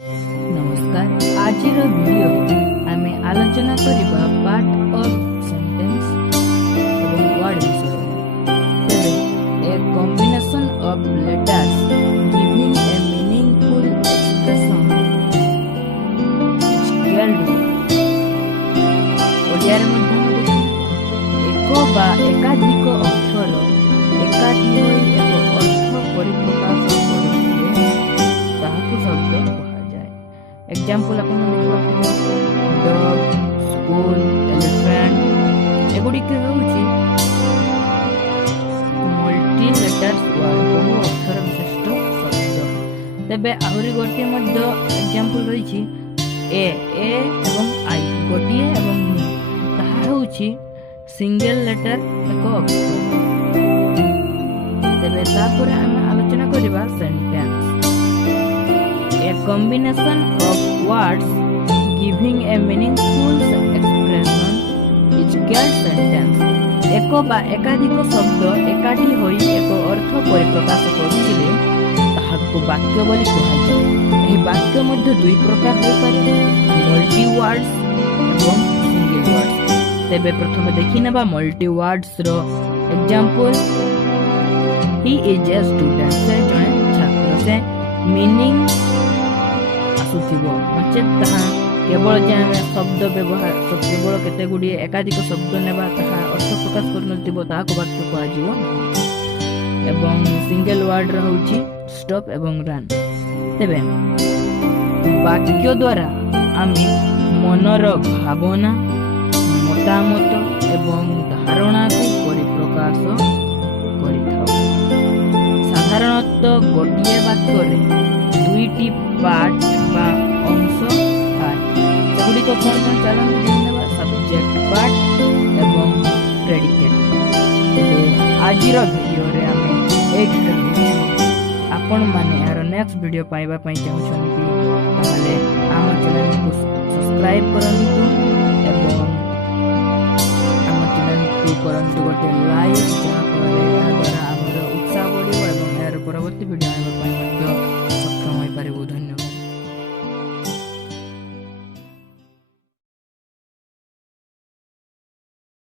नमस्कार। आज वीडियो आम आलोचना करबा पार्ट ऑफ सेंटेंस एवं वर्ड विषय। तेबे a combination of letters giving a meaningful expression is called ओडियार मध्य एक बा एकाधिक अक्षर एकाठी होई एक अर्थ परिप्रकाश करथिले ताहाकु शब्द कहाजाय। एग्जांपल अपन देखिबा डॉग, स्कूल, एलिफेंट एगुडी के होउची मल्टी लेटर्स वर्ड बहु अक्षर विशिष्ट शब्द। तेबे आहुरी गोटे मध्य एग्जांपल रहिछि ए एवं आई गोटिए एवं ताहा होउची सिंगल लेटर एक अक्षर। तेबे तापर हम आलोचना करिबा sentence. A combination of words giving a meaningful expression is called sentence. एक बा एकाधिक शब्द एकाठी होई एक अर्थ परिप्रकाश करुथिले ताहाको वाक्य बोली कहाजाय। एही वाक्य मध्ये दुई प्रकार होई पारे, मल्टी वर्ड्स एवं सिंगल वर्ड्स। तेबे प्रथमे देखि नेबा मल्टी वर्ड्स रो example. He is a student, से जने छात्र, से मीनिंग आसुथिबो नचे ताहा केवल जे हम शब्द व्यवहार केवल केते गुडी एकाधिक शब्द नेबा ताहा अर्थ प्रकाश करनथिबो ताहाको वाक्य कहाजिवो। एवं सिंगल वर्ड रहउची स्टॉप एवं रन। तेबे वाक्य द्वारा आमी मनर भावना मतामत एवं धारणा को परिप्रकाश करिथाउ। साधारणतः गोटिए वाक्य रे दुईटी पार्ट बा अंश थाए। सेगुडी को कोन कोन चलन दिनबा सब्जेक्ट पार्ट एवं प्रेडिकेट। तेबे आजिर वीडियो रे हमें एक आपण माने यार नेक्स्ट वीडियो पाइबा पई चाहछन्ती ताले आम चैनल को सब्सक्राइब करंतु एवं आम चैनल को करंतु गोटे लाइक जहा करे या द्वारा हमर उत्साह बढ़िबो एवं यार परवर्ती वीडियो आइबा पई